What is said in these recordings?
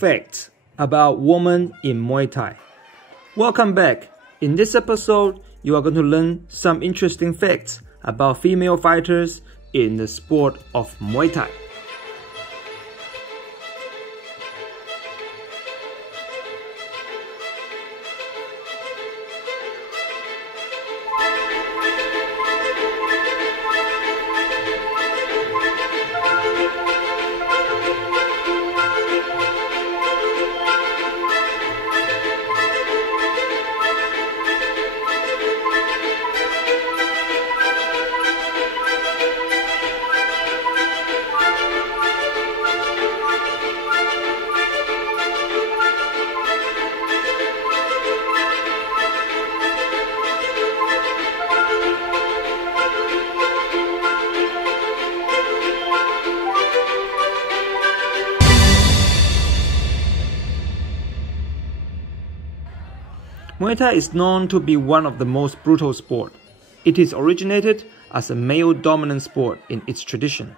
Facts about women in Muay Thai. Welcome back. In this episode, you are going to learn some interesting facts about female fighters in the sport of Muay Thai. Muay Thai is known to be one of the most brutal sports. It is originated as a male-dominant sport in its tradition.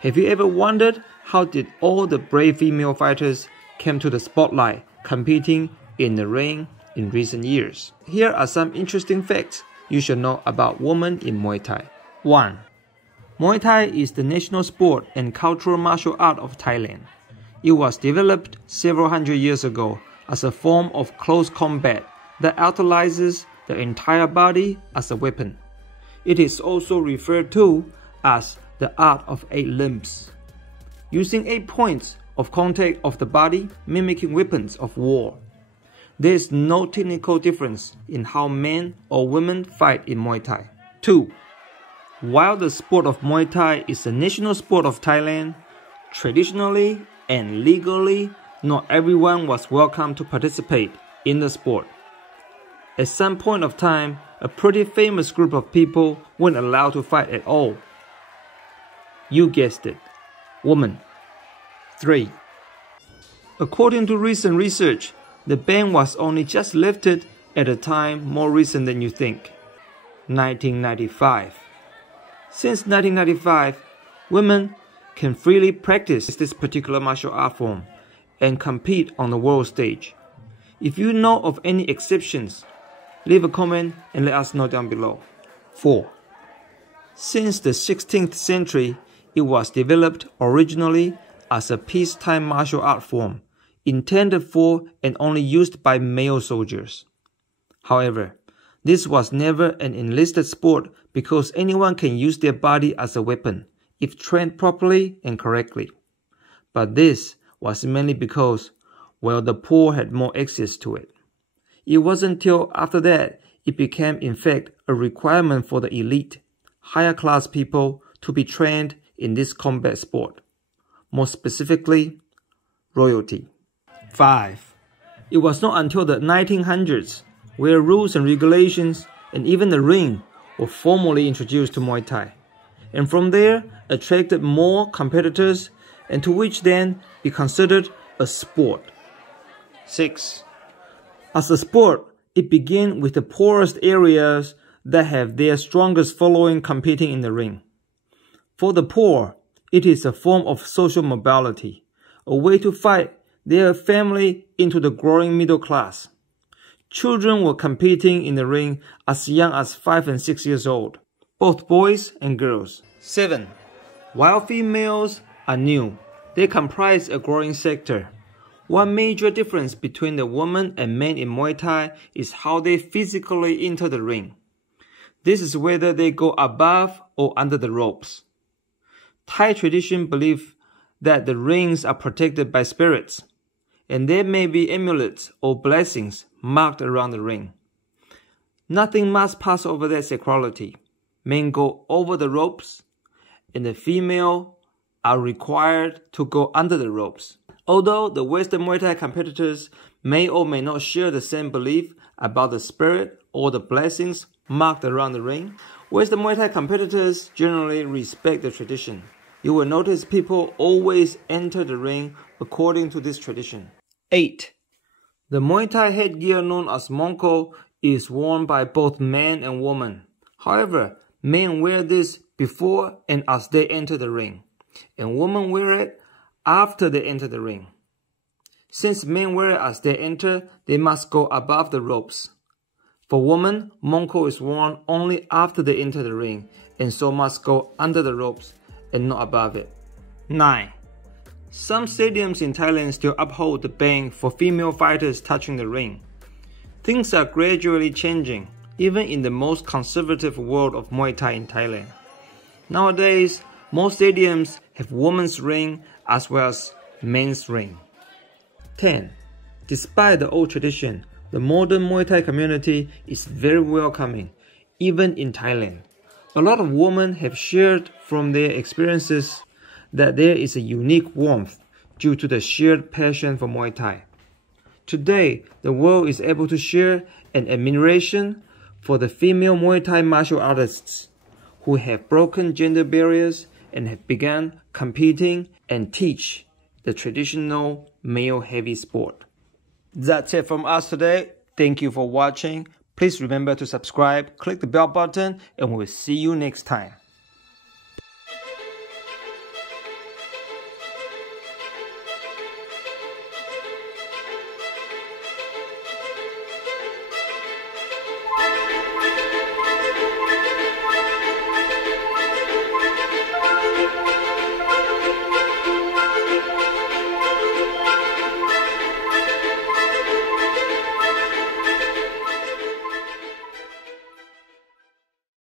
Have you ever wondered how did all the brave female fighters came to the spotlight competing in the ring in recent years? Here are some interesting facts you should know about women in Muay Thai. 1. Muay Thai is the national sport and cultural martial art of Thailand. It was developed several hundred years ago as a form of close combat that utilizes the entire body as a weapon. It is also referred to as the art of 8 limbs, using 8 points of contact of the body mimicking weapons of war. There is no technical difference in how men or women fight in Muay Thai. 2. While the sport of Muay Thai is a national sport of Thailand, traditionally and legally, not everyone was welcome to participate in the sport. At some point of time, a pretty famous group of people weren't allowed to fight at all. You guessed it, women. 3. According to recent research, the ban was only just lifted at a time more recent than you think. 1995. Since 1995, women can freely practice this particular martial art form and compete on the world stage. If you know of any exceptions, leave a comment and let us know down below. 4. Since the 16th century, it was developed originally as a peacetime martial art form, intended for and only used by male soldiers. However, this was never an enlisted sport because anyone can use their body as a weapon if trained properly and correctly. But this was mainly because, well, the poor had more access to it. It wasn't until after that it became in fact a requirement for the elite, higher class people to be trained in this combat sport. More specifically, royalty. 5. It was not until the 1900s where rules and regulations and even the ring were formally introduced to Muay Thai, and from there attracted more competitors and to which then be considered a sport. 6. As a sport, it began with the poorest areas that have their strongest following competing in the ring. For the poor, it is a form of social mobility, a way to fight their family into the growing middle class. Children were competing in the ring as young as 5 and 6 years old, both boys and girls. 7. While females are new, they comprise a growing sector. One major difference between the women and men in Muay Thai is how they physically enter the ring. This is whether they go above or under the ropes. Thai tradition believes that the rings are protected by spirits, and there may be amulets or blessings marked around the ring. Nothing must pass over that sacrality. Men go over the ropes, and the female are required to go under the ropes. Although the Western Muay Thai competitors may or may not share the same belief about the spirit or the blessings marked around the ring, Western Muay Thai competitors generally respect the tradition. You will notice people always enter the ring according to this tradition. 8. The Muay Thai headgear known as monko is worn by both men and women. However, men wear this before and as they enter the ring, and women wear it after they enter the ring. Since men wear as they enter, they must go above the ropes. For women, monko is worn only after they enter the ring, and so must go under the ropes and not above it. 9. Some stadiums in Thailand still uphold the ban for female fighters touching the ring. Things are gradually changing, even in the most conservative world of Muay Thai in Thailand. Nowadays, most stadiums have women's ring as well as men's ring. 10. Despite the old tradition, the modern Muay Thai community is very welcoming, even in Thailand. A lot of women have shared from their experiences that there is a unique warmth due to the shared passion for Muay Thai. Today, the world is able to share an admiration for the female Muay Thai martial artists who have broken gender barriers and have begun competing and teach the traditional male heavy sport. That's it from us today. Thank you for watching. Please remember to subscribe, click the bell button, and we'll see you next time.